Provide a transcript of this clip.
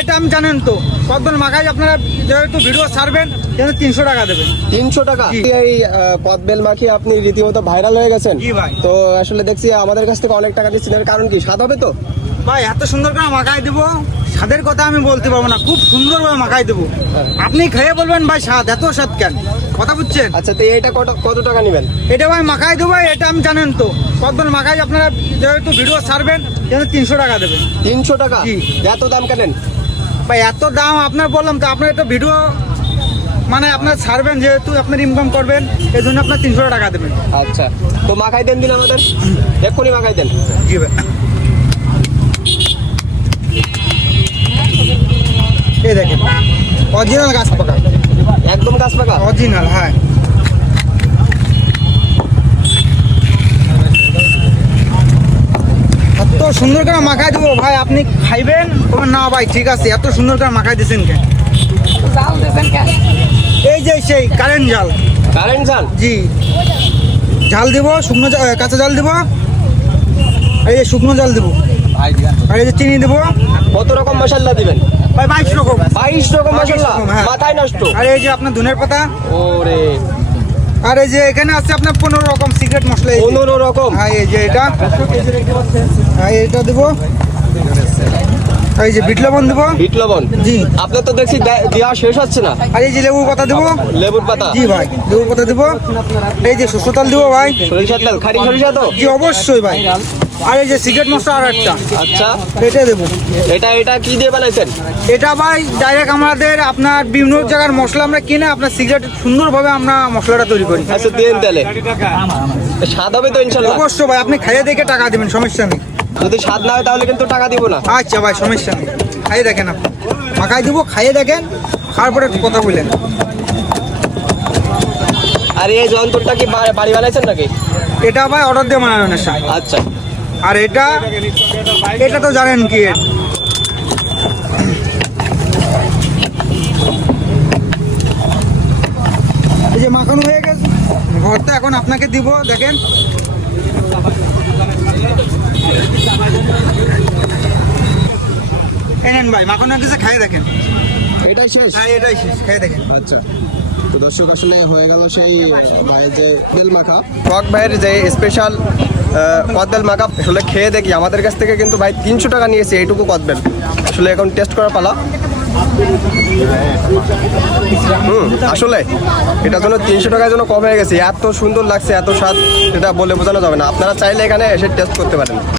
এটা আমি জানেন তো কদবেল মাখাই আপনারা যেহেতু ভিডিও ছাড়বেন যেন 300 টাকা দেবেন। 300 টাকা? এই কদবেল মাখিয়ে আপনি রীতিমতো ভাইরাল হয়ে গেছেন। জি ভাই। তো আসলে দেখছি আমাদের কাছ থেকে অনেক টাকা দিচ্ছেন, এর কারণ কি? স্বাদ হবে তো? ভাই এত সুন্দর করে মাখাই দেবো, স্বাদের কথা আমি বলতে পারবো না, খুব সুন্দরভাবে মাখাই দেবো। আপনি খেয়ে বলবেন ভাই স্বাদ, এত স্বাদ কেন, কথা বুঝছেন? আচ্ছা, তো এটা কত টাকা নেবেন? এটা ভাই মাখাই দেবো, এটা আমি জানেন তো কদবেল মাখাই আপনারা যেহেতু ভিডিও ছাড়বেন যেন 300 টাকা দেবেন। 300 টাকা? জি। এত দাম কেন? ভাই এত দাম আপনার বললাম তো, আপনার একটা ভিডিও মানে আপনার ছাড়বেন যেহেতু আপনার ইনকাম করবেন, এই জন্য আপনার 300 টাকা দেবেন। আচ্ছা, তো মাখাই দেন দিন আমাদের, এক্ষুনি মাখাই দেন। জি ভাই। এই দেখেন অরিজিনাল গাছ পাকা, একদম গাছ পাকা? অরিজিনাল, হ্যাঁ। এত সুন্দর করে মাখাই দেবো ভাই, আপনি খাইবেন না ভাই ঠিক আছে, এত সুন্দর করে মাখাই দিয়েছেন কেন? এই যে সেই কারেন্ট জাল। কারেন্ট জাল? জি, জাল দিব, শুকনো কাঁচা জাল দিব, এই যে শুকনো জাল দিব, আর এই যে চিনি দিব। কত রকম মশলা দিবেন? ভাই 22 রকম। 22 রকম মশলা? হ্যাঁ। মাথায় নষ্ট। আর এই যে আপনার ধনের পাতা, ওরে, আর এই যে এখানে আছে আপনার 15 রকম সিক্রেট মশলা। 15 রকম? হ্যাঁ, এই যে এটা, হ্যাঁ এটা দিব, এই যে বিট লবণ দিব। বিট লবণ? জি। আপনার তো দেখছি দেওয়া শেষ হচ্ছে না। আর এই যে লেবু পাতা দিব। লেবুর পাতা? জি ভাই, লেবু পাতা দিব। এই যে সরষের তেল দিব ভাই। সরিষার তেল? খাঁটি সরিষা তো? জি অবশ্যই ভাই। আর এই যে সিক্রেট মশলা আর একটা, আচ্ছা, এটা দেবো। এটা কি দিয়ে বানাইছেন? এটা ভাই ডাইরেক্ট আমাদের আপনার বিভিন্ন জায়গার মশলা আমরা কিনে আপনার সিগারেট সুন্দরভাবে আমরা মশলাটা তৈরি করি। আচ্ছা, দেন তাহলে। স্বাদ হবে তো ইনশাল্লাহ? অবশ্যই ভাই, আপনি খাইয়ে দেখে টাকা দিবেন, সমস্যা নেই। যদি স্বাদ না হয় তাহলে কিন্তু টাকা দিব না। আচ্ছা ভাই, সমস্যা নেই, খাইয়ে দেখেন, আপনি মাখাই দিব, খাইয়ে দেখেন, খাওয়ার পরে কথা বললেন। আর এই যন্ত্রটা কি বাড়ি বানাইছেন নাকি? এটা ভাই অর্ডার দিয়ে বানানো না স্যার। আচ্ছা। আর এটা তো জানেন কি, এই যে মাখানো হয়ে গেছে, ভর্তা এখন আপনাকে দিব, দেখেন। এনেন ভাই, মাখানো হয়ে গেছে, খাইয়ে দেখেন। এটাই শেষ? হ্যাঁ এটাই শেষ, খাইয়ে দেখেন। আচ্ছা, তো দর্শক আসলে হয়ে গেল সেই ভাইয়ের যে তেল মাখা, টক ভাইয়ের যে স্পেশাল কদবেল মাখা। আসলে খেয়ে দেখি, আমাদের কাছ থেকে কিন্তু ভাই 300 টাকা নিয়েছে এইটুকু কদবেল। আসলে এখন টেস্ট করার পালা। আসলে এটার জন্য 300 টাকার জন্য কম হয়ে গেছে, এত সুন্দর লাগছে, এত স্বাদ, এটা বলে বোঝানো যাবে না। আপনারা চাইলে এখানে এসে টেস্ট করতে পারেন।